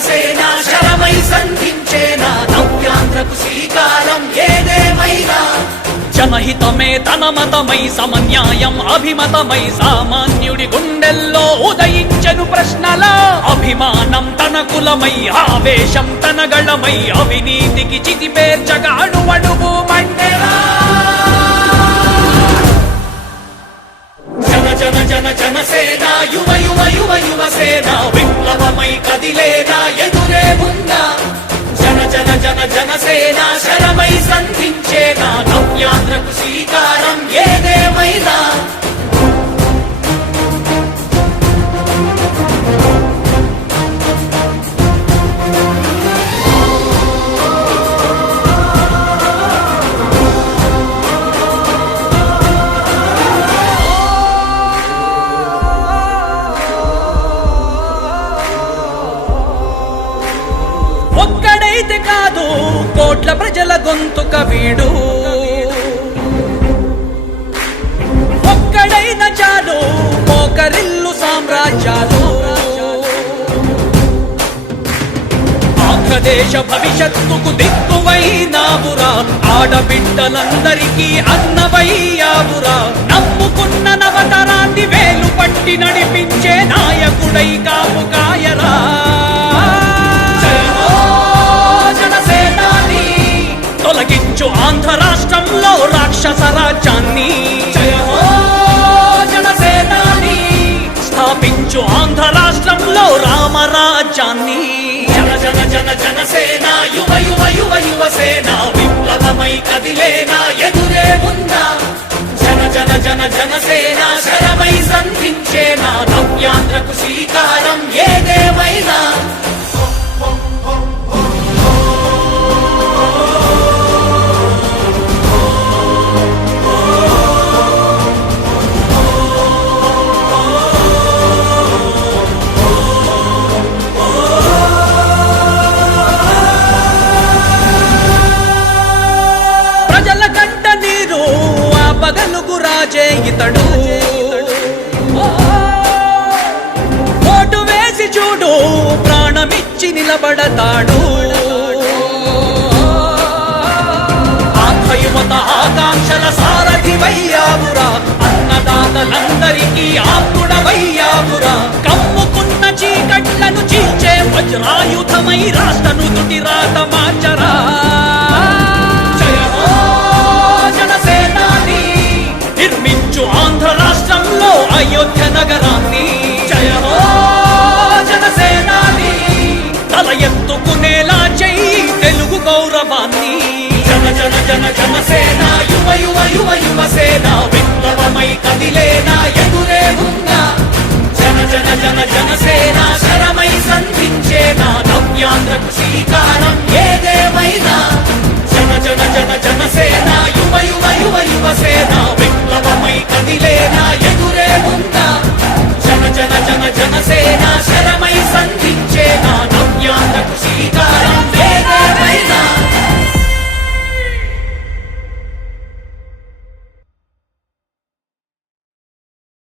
జనసేన శరమై సంధించేనా నవ్యాంధ్రకు శ్రీకారం ఏదేమైనా జనహితమే తన మతమై సమన్యాయం అభిమతమై సామాన్యుడి గుండెల్లో ఉదయించెను ప్రశ్నల అభిమానం తన కులమై ఆవేశం తన గళమై అవినీతికి చితిపేర్చగా అణువణువు మండెరా జన జన జన జనసేన యువ యువ యువ యువసేన విప్లవమై కదిలేనా ఎదురే ఉందా జన జన జన జనసేన శరమై సంధించేనా నవ్యాంధ్రకు శ్రీకారం ఏదేమైనా ఒక్కడైతే కాదు కోట్ల ప్రజల గొంతుక వీడు ఒక్కడైన చాలు మోకరిల్లు సామ్రాజ్యాలు ఆంధ్రదేశ భవిష్యత్తుకు దిక్కువైనావురా ఆడబిడ్డలందరికీ అన్నవయ్యావురా నమ్ముకున్న నవతరాన్ని వేలు పట్టి నడిపించే నాయకుడై కాపు కాయరా తొలగించు ఆంధ్ర రాష్ట్రంలో రాక్షస రాజ్యాన్ని జయ హో జనసేనాని స్థాపించు ఆంధ్ర రాష్ట్రంలో రామరాజ్యాన్ని జన జన జన జనసేన యువ యువ యువ యువసేన విప్లవమై కదిలేనా ఎదురే ఉందా జన జన జన జనసేన శరమై సంధించేనా నవ్యాంధ్రకు శ్రీకారం ఏదేమైనా పగలుగు రాజే ఇతడు ఓటు వేసి చూడు ప్రాణమిచ్చి నిలబడతాడు ఆంధ్ర యువత ఆకాంక్షల సారథివయ్యావురా అన్నదాతలందరికీ ఆకుడవయ్యావురా కమ్ముకున్న చీకట్లను చీల్చే వజ్రాయుధమై రాష్ట్రను తుటి రాత మార్చరా నిర్మించు ఆంధ్ర రాష్ట్రంలో అయోధ్య నగరాన్ని జయ హో జనసేనాని తల ఎత్తుకునేలా చెయ్యి తెలుగు గౌరవాన్ని జన జన జన జనసేన యువ యువ యువ యువసేన విప్లవమై కదిలేనా ఎదురే ఉందా జన జన జన జనసేన శరమై సంధించేనా నవ్యాంధ్రకు శ్రీకారం ఏదేమైనా జన జన జన జనసేన యువ యువ యువ యువసేన విప్లవమై కదిలేనా ఎదురే ఉందా జన జన జన జనసేన శర